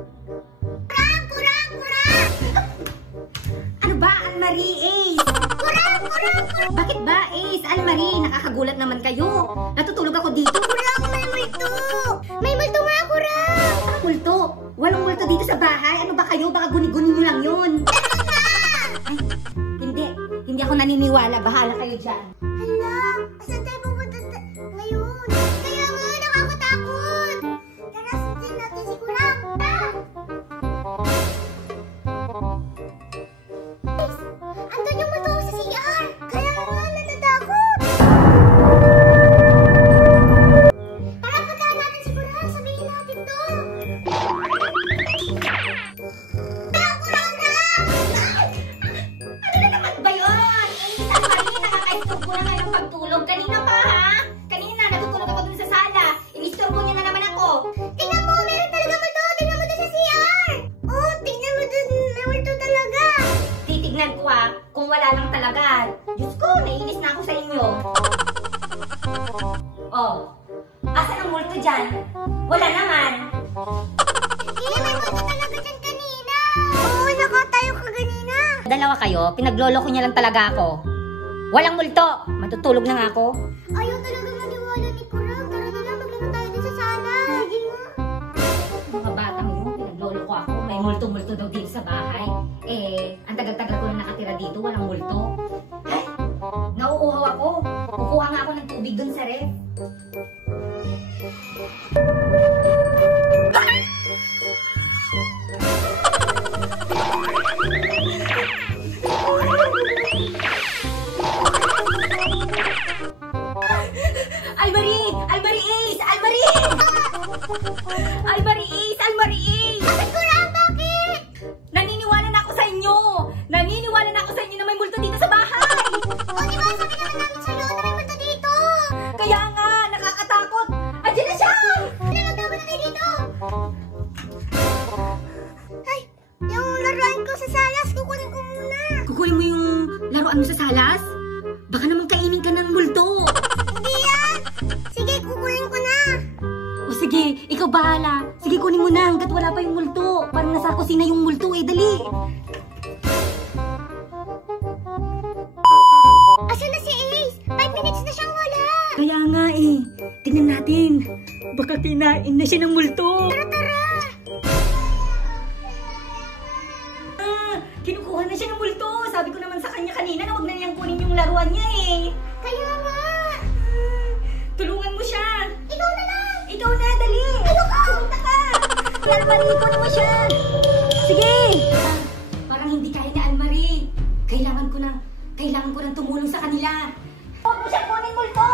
Kurang! Kurang! Kurang! Ano ba, Almarie, Ace? Kurang! Kurang! Kurang! Bakit ba, Ace? Almarie, nakakagulat naman kayo. Natutulog ako dito. Kurang! May multo! May multo nga, kurang! Anong multo? Walang multo dito sa bahay. Ano ba kayo? Baka guni-guni nyo lang yun. Ganun nga! Ay, hindi. Hindi ako naniniwala. Bahala kayo dyan. Hala! Asan tayo pupunta ngayon? Kaya nga, nakakatakot! Tara, sundin natin si Kurang! Tara! Andun yung multo sa CR! Kaya nga, natatakot! Tara, puntahan natin si Kurang! Sabihin natin to! Kurang! Kurang! Ano na naman ba yun? Ace, Almarie, nakaka-isturbo na kayo ng pagtulog. Kanina pa, ha? Kanina, natutulog ako dun sa sala. Inisturbo niyo na naman ako. Tingnan mo, meron talaga multo! Tingnan mo doon sa CR! Oh, tingnan mo doon! May multo talaga! Titignan ko, ha? Kung wala lang talaga. Diyos ko, naiinis na ako sa inyo. Oh, asan ang multo dyan? Wala naman. Hindi, may multo talaga dyan kanina! Oo, nakatayo ka kanina! Dalawa kayo, pinagloloko niya lang talaga ako. Walang multo. Matutulog na nga ako. Ayaw talaga maniwala ni Kurang. Tara na lang, maglaro tayo dun sa sala. Sige nga. Mga batang yun, pinagloloko ako. May multo-multo daw dito sa bahay. Eh, ang tagal-tagal ko na nakatira dito, walang multo. Ay, nauuhaw ako. Kukuha nga ako ng tubig dun sa ref. Almarie! Almarie Ace! Almarie! Almarie Ace! Almarie Ace! Bakit Kurang? Bakit? Naniniwala na ako sa inyo! Naniniwala na ako sa inyo na may multo dito sa bahay! O, di ba sabi naman namin sa'yo na may multo dito? Kaya nga, nakakatakot! Andiyan na siya! Nalagdawa na kayo dito! Ay, yung laruan ko sa salas, kukunin ko muna. Kukunin mo yung laruan mo sa salas? Baka naman kainin ka ng multo! Hindi yan! Sige, kukunin ko na. O sige, ikaw bahala. Sige, kunin mo na hanggat wala pa yung multo. Parang nasa kusina yung multo eh. Dali! Asan na si Ace? 5 minutes na siyang wala. Kaya nga eh. Tingnan natin. Baka kinain na siya ng multo. Tara, tara. Kinukuha na siya ng multo. Sabi ko naman sa kanya kanina na huwag na niyang kunin yung laruan niya eh. Kaya nga. Tulungan mo siya. Ikaw na lang. Ikaw na, dali. Ayoko. Pumunta ka. Almarie, kunin mo siya. Sige. Parang hindi kaya ni Almarie. Kailangan ko nang tumulong sa kanila. Huwag mo siya kunin multo.